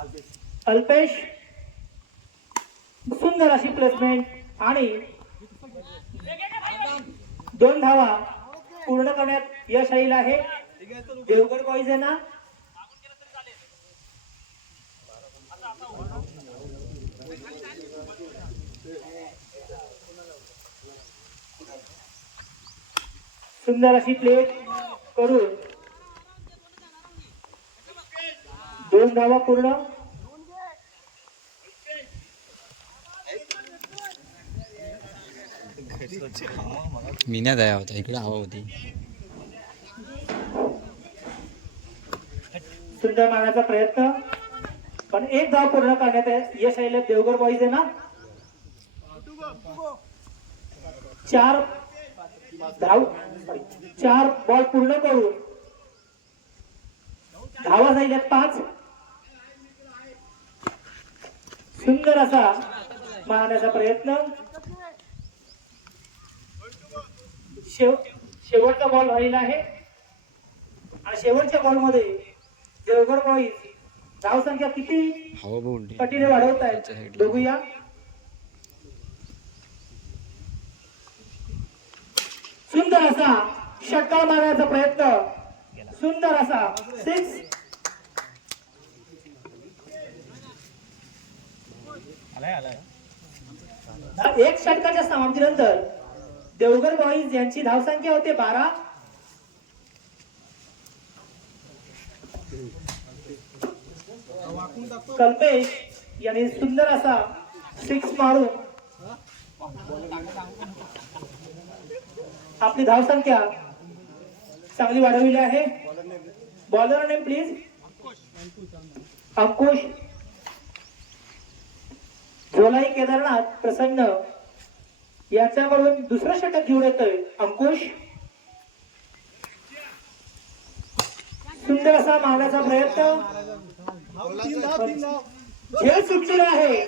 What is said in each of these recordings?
अल्पेश सुंदर अशी प्लेसमेंट आणि 2 धावा पूर्ण करण्यात यश आलेलं आहे देवगड बॉईज यांना. सुंदर अशी प्ले करून 2 धावा पूर्ण. मी नाही जाया होता इकडे हवा होती. सुंदर मारण्याचा प्रयत्न पण 1 धाव पूर्ण करण्यात यश आलेलं देवगड बॉईज आहे ना. 4 बॉल पूर्ण करून धावा झाल्यात 5. सुंदर असा मारण्याचा प्रयत्न. शेवटचा बॉल राहिला आहे आणि शेवटच्या बॉल मध्ये देवगड बॉईज धाव संख्या किती पटीने वाढवत आहेत बघूया. सुंदर असा षटकार मारण्याचा प्रयत्न. सुंदर असा 6. एक षटकाच्या समाप्तीनंतर देवगड बॉईज यांची धावसंख्या होते 12. कल्पेश यांनी सुंदर असा 6 मारून आपली धावसंख्या चांगली वाढवली आहे. बॉलर नेम प्लीज अंकुश जोलाई केदारनाथ प्रसन्न याच्याकडून दुसरं षटक घेऊन येतोय अंकुश. सुंदर असा मारण्याचा प्रयत्न. झेल सुटलेला आहे.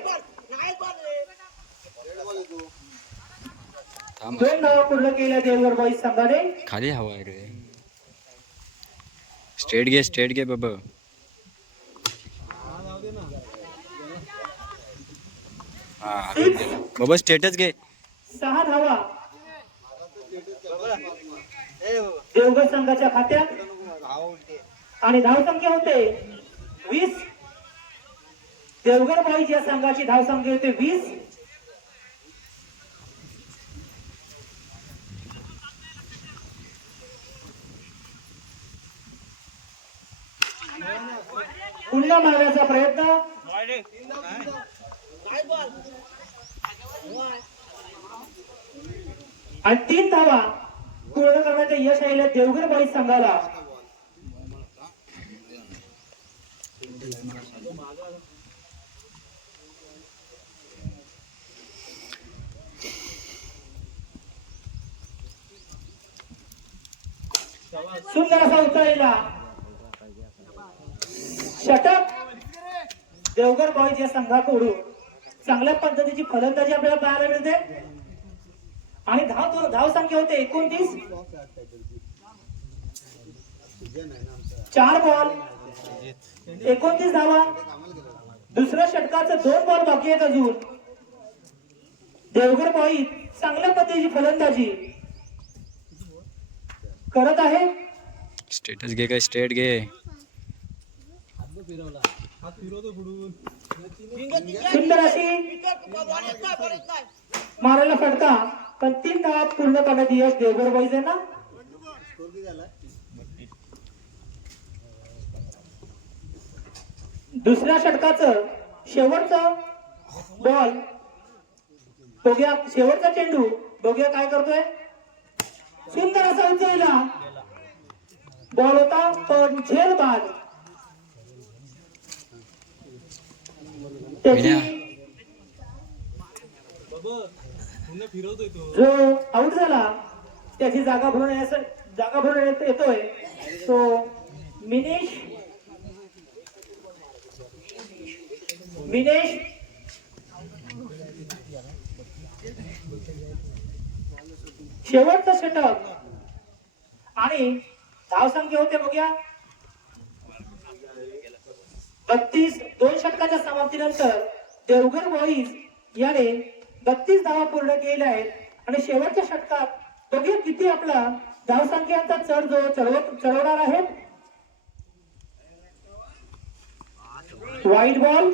2 धावा पूर्ण केल्या देवगड बॉईज संघाने. खाली हवा आहे रे. स्ट्रेट घे बाबा. बाबा स्टेटच घे. 6 धावा देवगड संघाच्या खात्यात आणि धावसंख्या होते 20. देवगड बॉईज या संघाची धावसंख्या होते 20. पुन्हा मारण्याचा प्रयत्न आणि 3 धावा पूर्ण करण्याचे यश आलेल्या देवगड बॉईज संघाला. सुंदर असा उचललेला षटक देवगड बॉईज या संघाकडून. चांगल्या पद्धतीची फलंदाजी आपल्याला पाहायला मिळते आणि धावसंख्या होते 29. 4 बॉल 29 धावा. दुसऱ्या षटकाचं 2 बॉल बाकी आहेत अजून. देवगड बॉईज चांगल्या पद्धतीची फलंदाजी करत आहे. स्टेटस घे काय स्ट्रेट घे. सुंदर अशी मारायला फटका पण 3 धावा पूर्ण करण्यात यश देवगड बॉईज आहे ना. दुसऱ्या षटकाचं शेवटचं बॉल बघूया. शेवटचा चेंडू बघूया काय करतोय. सुंदर असा उचलला बॉल होता पण झेल बाद. जो आउट झाला त्याची जागा भरून येतोय तो मिनेश शेवटचा षटक आणि धावसंख्या होते बघूया 2 षटकाच्या समाप्तीनंतर देवघर बॉईज याने 32 धावा पूर्ण केल्या आहेत आणि शेवटच्या षटकात बघूया किती आपला धावसंख्येचा चढवणार आहेत. वाईट बॉल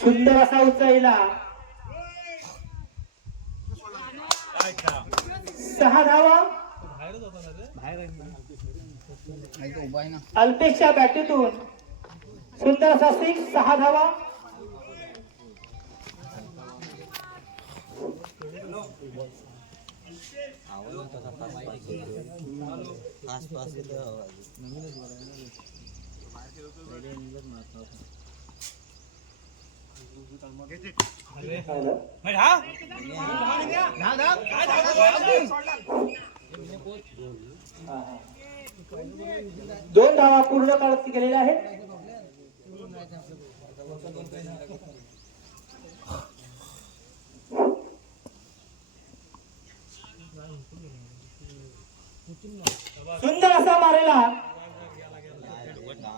सुंदर असा उचलला 6 धावा अल्पेशच्या बॅटीतून सुंदर असा 6 धावा. दोन धावा पूर्ण काळात केलेल्या आहेत. सुंदर असा मारेला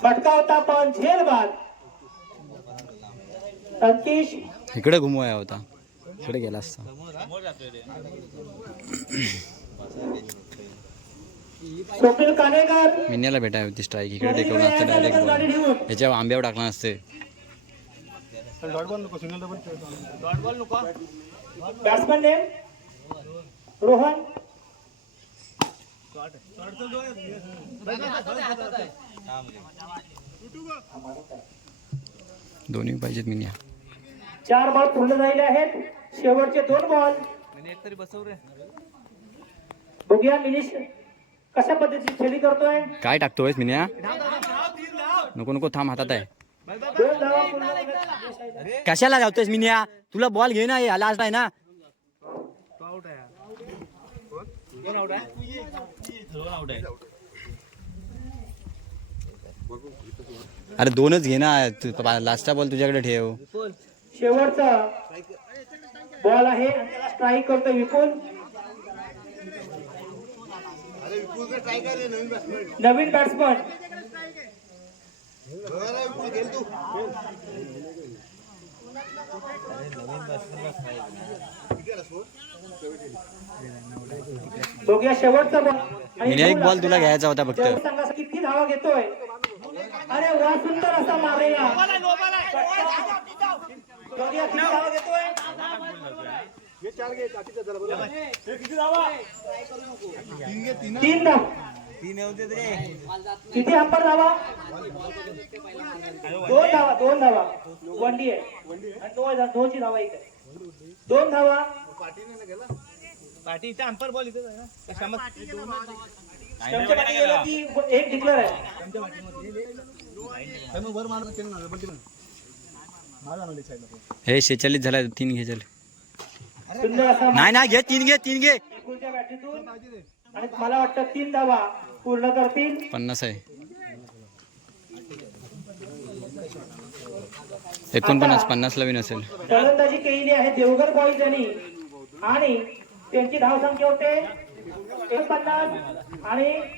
फटका होता पण झेल बाद. अंकिश इकडे घुमवाया होता, इकडे गेला असता. स्वप्नील कानेकर मिन्याला भेटाय होती स्ट्राईक, इकडे टेकवलं असतं डायरेक्ट बॉल, ह्याच्या आंब्यावर टाकला नसते. Batsman name Rohan. दोन्ही पाहिजेत मिन्या. 4 बॉल पूर्ण झालेले आहेत. शेवटचे 2 बॉल बघूया मिनिश कशा पद्धतीची खेळी करतोय. काय टाकतोय मिन्या? नको नको, थांब, हातात आहे. 2 धावा पूर्ण. कशाला जातोयस मिन्या? तुला बॉल घे ना, लास्ट आहे ना. अरे 2च घे ना, लास्टचा बॉल तुझ्याकडे ठेव. शेवटचा बॉल आहे आणि त्याला स्ट्राईक करतोय विपुल. नवीन बॅट्समन बघूया शेवटचा बॉल. मिन्या, एक बॉल तुला घ्यायचा होता फक्त. सांगा किती धावा घेतोय. अरे वा, सुंदर असा मारेला. बघूया किती धावा घेतोय. 3 धावा. किती अंपर धावा? 2 धावा. वनडी आहे आणि 2ची धावा एक आहे. 2 धावा. पाटीचा अंपर बॉल इथेच आहे ना. शमच्या पाठी गेलं की एक डिक्लेअर आहे. हे 46 झाला, 3 घे चल. सुंदर असा नाही नाही, घे 3 घे, 3 घे. विपुलच्या बॅटीतून आणि मला वाटतं 3 धावा पूर्ण करतील. 50 आहे. 49, 50 ला विन असेल. फलंदाजी केलेली आहे देवघर बॉईज यांनी आणि त्यांची धावसंख्या होते 49 आणि